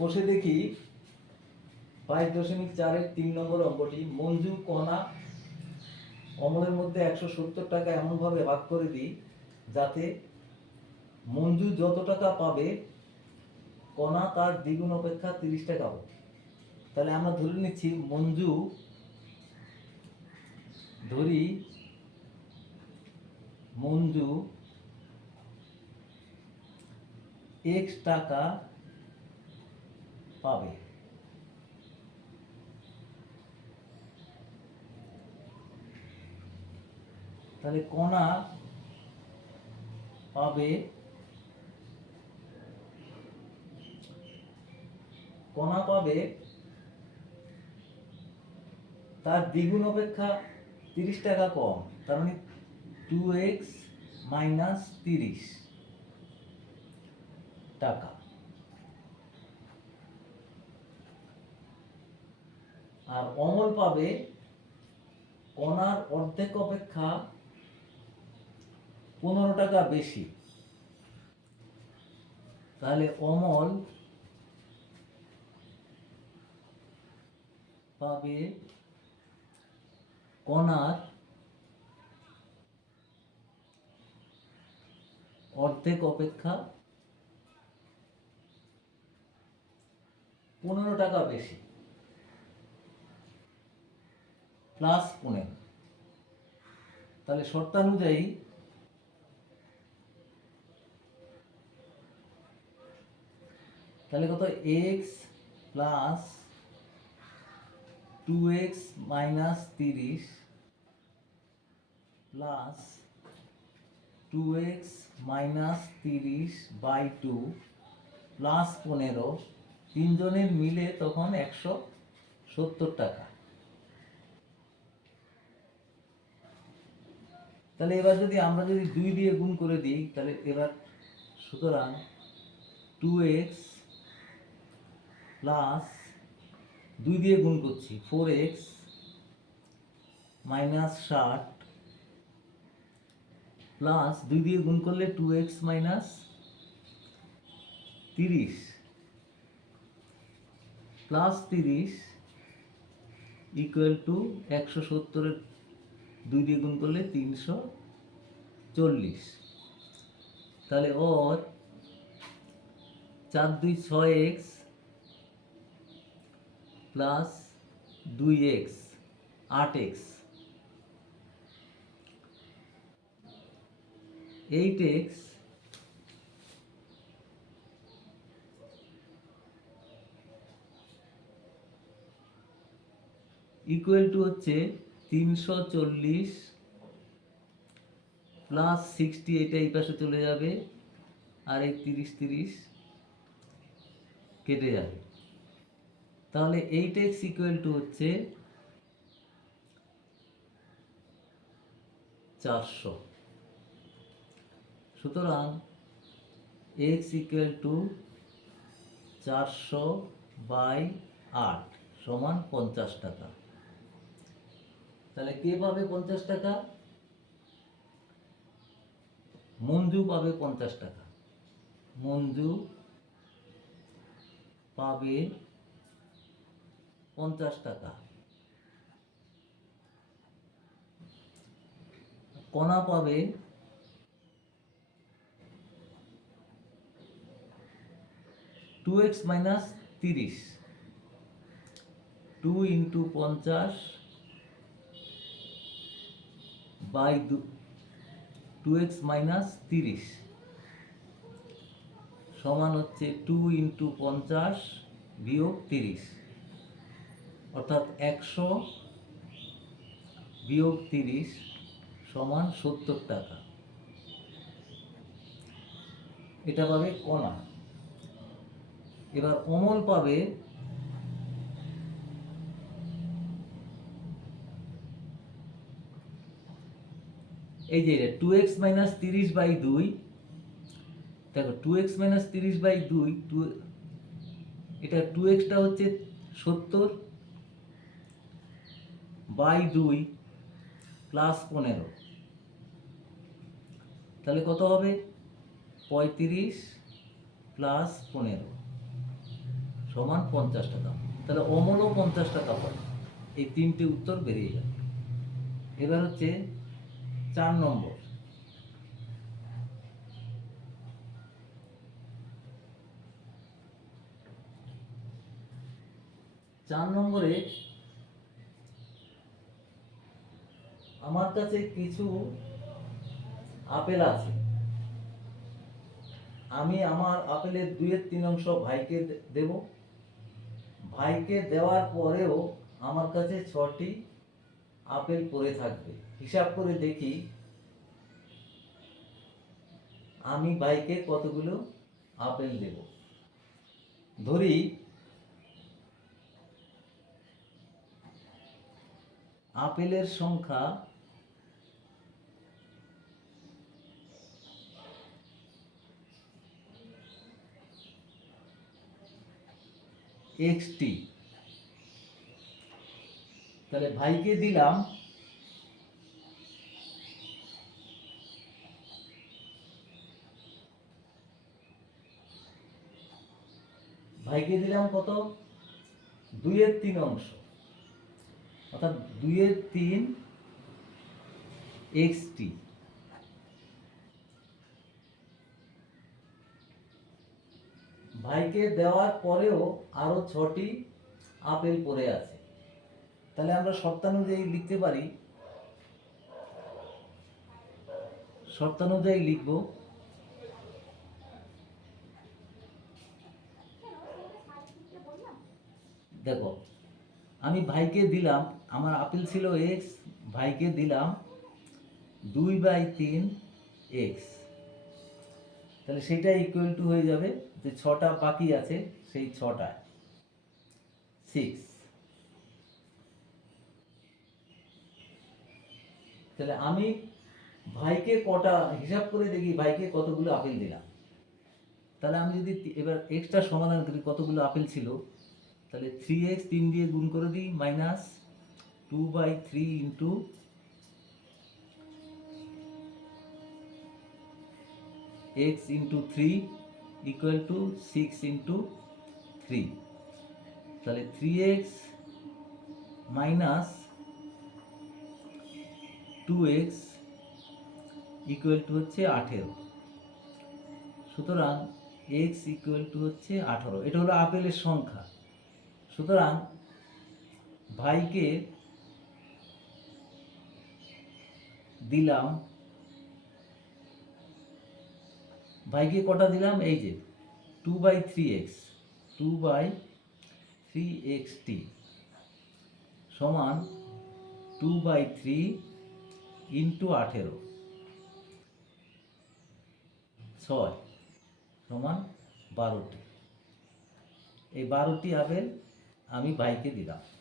কষে দেখি বাইশ দশমিক চারের তিন নম্বর অঙ্কটি। মঞ্জু কণা অমলের মধ্যে একশো সত্তর টাকা এমনভাবে ভাগ করে দিই যাতে মঞ্জু যত টাকা পাবে, কণা তার দ্বিগুণ অপেক্ষা তিরিশ টাকা পাবে তাহলে আমরা ধরে নিচ্ছি মঞ্জু ধরি মঞ্জু এক্স টাকা পাবে। তাহলে কণা পাবে কণা পাবে তার দ্বিগুণ অপেক্ষা তিরিশ টাকা কম, তার মানে টু এক্স মাইনাস তিরিশ টাকা। আর অমল পাবে কণার অর্ধেক অপেক্ষা পনেরো টাকা বেশি। তাহলে অমল পাবে কণার অর্ধেক অপেক্ষা পনেরো টাকা বেশি। প্লাস পনেরো তাহলে শর্তানুযায়ী তাহলে কত? X plus two X minus তিরিশ প্লাস টু এক্স মাইনাস তিরিশ বাই টু প্লাস পনেরো। তিনজনের মিলে তখন একশো সত্তর টাকা। তাহলে এবার যদি আমরা যদি দুই দিয়ে গুণ করে দিই, তাহলে এবার সুতরাং টু এক্স প্লাস দুই দিয়ে গুণ করছি ফোর এক্স মাইনাস ষাট প্লাস দুই দিয়ে গুণ করলে টু এক্স মাইনাস তিরিশ প্লাস তিরিশ ইকুয়াল টু একশো সত্তরের দুই দিয়ে গুণ করলে তিনশো চল্লিশ। তাহলে ওর চার দুই ছয় এক্স প্লাস দুই এক্স আট X. Eight X equal to হচ্ছে তিনশো চল্লিশ প্লাস সিক্সটি এটা এই পাশে চলে যাবে, আর এই তিরিশ তিরিশ কেটে যাবে। তাহলে এইট এক্স ইকুয়াল টু হচ্ছে চারশো। সুতরাং এক্স ইকুয়াল টু চারশো বাই আট সমান পঞ্চাশ টাকা। তাহলে কে পাবে পঞ্চাশ টাকা? মঞ্জু পাবে পঞ্চাশ টাকা। মঞ্জু পাবে পঞ্চাশ টাকা। কণা পাবে টু এক্স মাইনাস তিরিশ। টু ইন্টু পঞ্চাশ বাই টু এক্স মাইনাস তিরিশ সমান হচ্ছে টু ইন্টু পঞ্চাশ বিয়োগ তিরিশ। অর্থাৎ একশো বিয়োগ তিরিশ সমান সত্তর টাকা। এটা পাবে কণা এবার অমল পাবে এই যে টু এক্স মাইনাস তিরিশ বাই দুই, দেখো টু এক্স মাইনাস তিরিশ বাই দুই টু এটা টু এক্সটা হচ্ছে সত্তর বাই দুই প্লাস পনেরো। তাহলে কত হবে? পঁয়ত্রিশ প্লাস পনেরো। সমান পঞ্চাশ টাকা। তাহলে অমলও পঞ্চাশ টাকা পায় এই তিনটে উত্তর বেরিয়ে যাবে। এবার হচ্ছে চার নম্বর। চার নম্বরে আমার কাছে কিছু আপেল আছে। আমি আমার আপেলের দুইয়ের তিন অংশ ভাইকে দেব। ভাইকে দেওয়ার পরেও আমার কাছে ছটি আপেল পড়ে থাকবে। হিসাব করে দেখি আমি বাইকে কতগুলো আপেল দেব। ধরি আপেলের সংখ্যা এক্সটি তাহলে ভাইকে দিলাম। ভাইকে দিলাম কত? দুইয়ের তিন অংশ। অর্থাৎ দুইয়ের তিন এক্স টি। ভাইকে দেওয়ার পরেও আরও ছটি আপেল পড়ে আছে। তাহলে আমরা শর্তানুযায়ী লিখতে পারি, শর্তানুযায়ী লিখব, দেখো, আমি ভাইকে দিলাম, আমার আপেল ছিল এক্স ভাইকে দিলাম দুই বাই তিন এক্স তাহলে সেটা ইকুয়াল টু হয়ে যাবে, যে ছটা বাকি আছে, সেই ছটা সিক্স তাহলে আমি ভাইকে কটা হিসাব করে দেখি, ভাইকে কতগুলো আপেল দিলাম। তাহলে আমি যদি এবার এক্সট্রা সমাধান করি, কতগুলো আপেল ছিল, তাহলে থ্রি এক্স তিন দিয়ে গুণ করে দিই minus two by three into x into three equal to six into three তাহলে three x minus two x equal to হচ্ছে আঠেরো। সুতরাং এক্স ইকুয়াল টু হচ্ছে আঠারো। এটা হলো আপেলের সংখ্যা। সুতরাং ভাইকে দিলাম ভাইকে কটা দিলাম? এই যে two by three x two by three x টি সমান টু বাই থ্রি ইন্টু আঠেরো। ছয় সমান বারোটি। এই বারোটি আপেল আমি ভাইকে দিলাম।